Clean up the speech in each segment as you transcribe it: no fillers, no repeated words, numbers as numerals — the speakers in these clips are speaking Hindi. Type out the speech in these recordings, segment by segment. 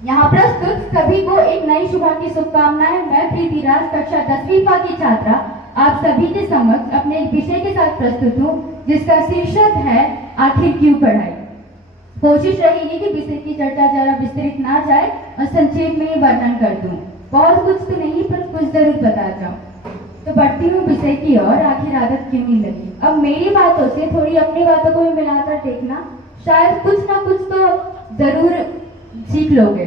यहाँ प्रस्तुत सभी को एक नई सुबह की शुभकामनाएं। मैं प्रीति राज, कक्षा 10वीं पा की छात्रा, आप सभी के समक्ष अपने एक विषय के साथ प्रस्तुत हूँ जिसका शीर्षक है आखिर क्यों पढ़ाई। कोशिश रहेगी कि विषय की चर्चा जरा विस्तृत ना जाए और संक्षेप में ही वर्णन कर दूं। बहुत कुछ तो नहीं पर कुछ जरूर बता जाऊं। तो बढ़ती हूँ विषय की ओर, आखिर आदत क्यों नहीं लगी। अब मेरी बातों से थोड़ी अपनी बातों को भी मिलाकर देखना, शायद कुछ ना कुछ तो जरूर सीख लोगे।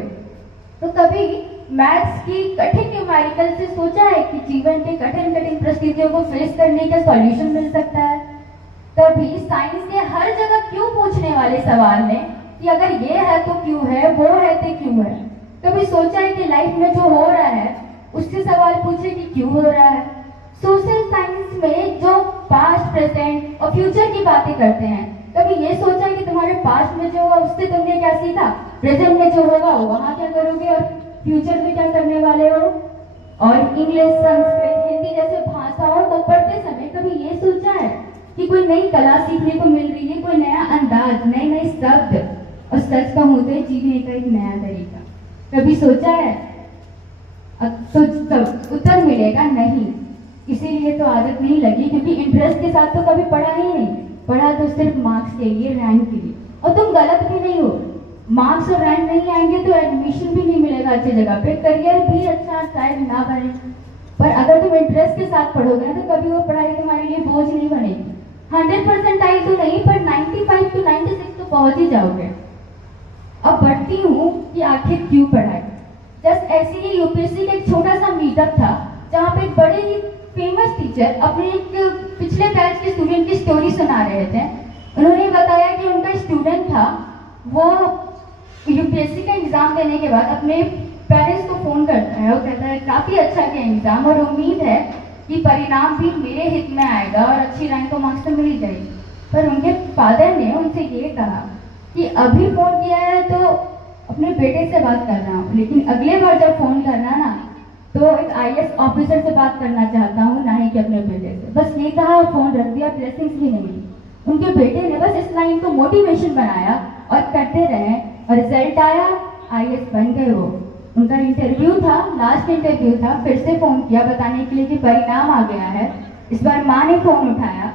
तो कभी मैथ्स की कठिन न्यूमेरिकल से सोचा है कि जीवन के कठिन कठिन परिस्थितियों को फेस करने का सॉल्यूशन मिल सकता है। तभी साइंस के हर जगह क्यों पूछने वाले सवाल ने कि अगर ये है तो क्यों है, वो है तो क्यों है। कभी सोचा है कि लाइफ में जो हो रहा है उससे सवाल पूछे कि क्यों हो रहा है। सोशल साइंस में जो पास्ट, प्रेजेंट और फ्यूचर की बातें करते हैं, कभी ये सोचा है कि तुम्हारे पास्ट में जो होगा उससे तुमने क्या सीखा, प्रेजेंट में जो होगा वहां क्या करोगे और फ्यूचर में क्या करने वाले हो। और इंग्लिश, संस्कृत, हिंदी जैसे भाषाओं को पढ़ते समय कभी ये सोचा है कि कोई नई कला सीखने को मिल रही है, कोई नया अंदाज, नए नए शब्द और सच कहूं तो जीने का एक नया तरीका। कभी सोचा है? तो उत्तर मिलेगा नहीं। इसीलिए तो आदत नहीं लगी, क्योंकि इंटरेस्ट के साथ तो कभी पढ़ा ही नहीं। पढ़ा तो सिर्फ मार्क्स के लिए, रैंक के लिए। और तुम गलत भी नहीं हो, मार्क्स और रैंक नहीं आएंगे तो एडमिशन भी नहीं मिलेगा अच्छी जगह पे, करियर भी अच्छा शायद ना बने। पर अगर तुम इंटरेस्ट के साथ पढ़ोगे ना तो कभी वो पढ़ाई तुम्हारे लिए बोझ नहीं बनेगी। 100% आई तो नहीं, पर 95 to 96 तो पहुंच ही जाओगे। अब बढ़ती हूँ कि आखिर क्यों पढ़ाई। जस्ट ऐसे ही यूपीएससी का एक छोटा सा मीटअप था जहाँ पे एक बड़े ही फेमस टीचर अपने एक पिछले बैच के स्टूडेंट की स्टोरी सुना रहे थे। उन्होंने बताया कि उनका स्टूडेंट था, वो यूपीएससी का एग्जाम देने के बाद अपने पेरेंट्स को फोन करता है। वो कहता है काफी अच्छा किया एग्जाम और उम्मीद है कि परिणाम भी मेरे हित में आएगा और अच्छी रैंक तो मार्क्स तो मिल ही जाएगी। पर उनके फादर ने उनसे ये कहा कि अभी फोन किया है तो अपने बेटे से बात कर रहा हूँ, लेकिन अगले बार जब फोन करना ना तो एक आईएएस ऑफिसर से बात करना चाहता हूँ, ना ही कि अपने बेटे से। बस ये कहा और फोन रख दिया, ब्लेसिंग्स भी नहीं दी। उनके बेटे ने बस इस लाइन को मोटिवेशन बनाया और करते रहे और रिजल्ट आया, आईएएस बन गए वो। उनका इंटरव्यू था, लास्ट इंटरव्यू था, फिर से फोन किया बताने के लिए कि परिणाम आ गया है। इस बार माँ ने फोन उठाया,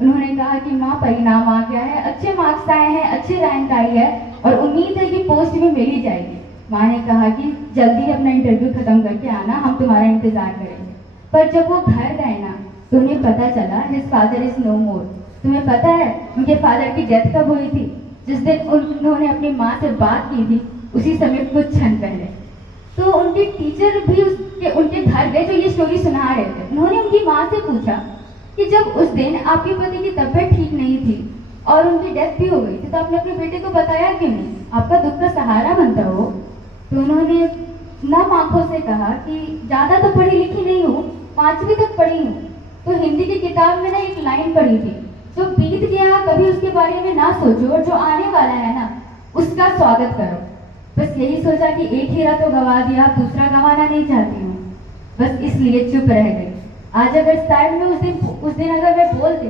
उन्होंने कहा कि माँ परिणाम आ गया है, अच्छे मार्क्स आए हैं, अच्छी रैंक आई है और उम्मीद है कि पोस्ट भी मिल ही जाएगी। माँ ने कहा कि जल्दी अपना इंटरव्यू खत्म करके आना, हम तुम्हारा इंतजार करेंगे। पर जब वो घर गए ना तो उन्हें पता चला हिज फादर इज नो मोर। तुम्हें पता है उनके फादर की डेथ कब हुई थी? जिस दिन उन्होंने अपनी माँ से बात की थी उसी समय कुछ क्षण पहले। तो उनके टीचर भी उनके घर गए जो ये स्टोरी सुना रहे थे। उन्होंने उनकी माँ से पूछा कि जब उस दिन आपके पति की तबीयत ठीक नहीं थी और उनकी डेथ भी हो गई थी तो आपने अपने बेटे को बताया क्यों नहीं? आपका दुख का सहारा बनता हो। तो उन्होंने नम आंखों से कहा कि ज़्यादा तो पढ़ी लिखी नहीं हूँ, 5वीं तक पढ़ी हूँ। तो हिंदी की किताब में ना एक लाइन पढ़ी थी, जो बीत गया कभी उसके बारे में ना सोचो और जो आने वाला है ना उसका स्वागत करो। बस यही सोचा कि एक हीरा तो गवा दिया, दूसरा गंवाना नहीं चाहती हूँ, बस इसलिए चुप रह गई। आज अगर शायद मैं उस दिन अगर मैं बोल दी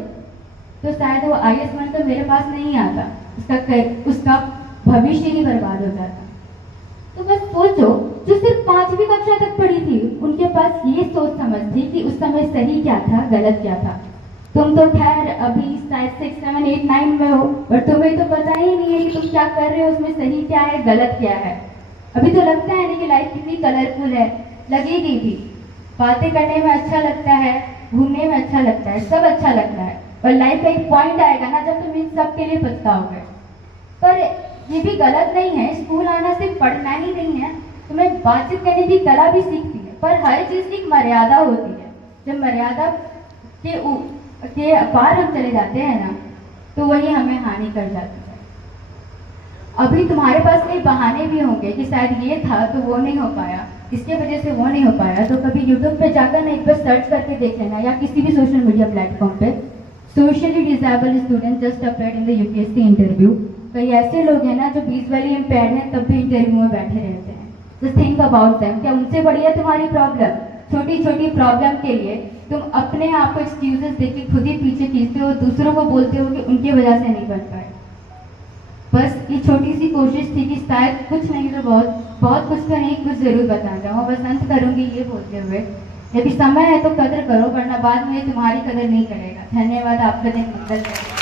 तो शायद वो आईएएस बनकर मेरे पास नहीं आता, उसका भविष्य ही बर्बाद हो जाता। तो बस सोचो, जो सिर्फ 5वीं कक्षा तक पढ़ी थी उनके पास ये सोच समझ थी कि उस समय सही क्या था, गलत क्या था। तुम तो खैर अभी शायद 6, 7, 8, 9 में हो, पर तुम्हें तो पता ही नहीं है कि तुम क्या कर रहे हो, उसमें सही क्या है, गलत क्या है। अभी तो लगता है ना कि लाइफ कितनी कलरफुल है, लगेगी भी। बातें करने में अच्छा लगता है, घूमने में अच्छा लगता है, सब अच्छा लगता है। और लाइफ का एक पॉइंट आएगा ना जब तुम इन सब के लिए पछताओगे। पर ये भी गलत नहीं है, स्कूल आना सिर्फ पढ़ना ही नहीं है, तुम्हें बातचीत करने की कला भी सीखती है। पर हर चीज़ की एक मर्यादा होती है। जब मर्यादा के पार हम चले जाते हैं ना तो वही हमें हानि कर जाती है। अभी तुम्हारे पास कई बहाने भी होंगे कि शायद ये था तो वो नहीं हो पाया, इसके वजह से वो नहीं हो पाया। तो कभी यूट्यूब पे जाकर ना एक बार सर्च करके देख लेना, या किसी भी सोशल मीडिया प्लेटफॉर्म पे, socially disabled student just appeared in the UPSC interview. कई ऐसे लोग हैं ना जो विजुअली इम्पेयर्ड हैं तब भी इंटरव्यू में बैठे रहते हैं। जस्ट थिंक अबाउट देम, क्या उनसे बड़ी है तुम्हारी प्रॉब्लम? छोटी छोटी प्रॉब्लम के लिए तुम अपने आप को एक्सक्यूजेस देके खुद ही पीछे खींचते हो, दूसरों को बोलते हो कि उनकी वजह से नहीं बन पाए। बस ये छोटी सी कोशिश थी कि शायद कुछ नहीं तो बहुत कुछ तो नहीं, कुछ ज़रूर बता जाऊँ। बस अंत करूँगी ये बोलते हुए, यदि समय है तो कदर करो, वरना बाद में तुम्हारी कदर नहीं करेगा। धन्यवाद, आपका दिन मंगल करे।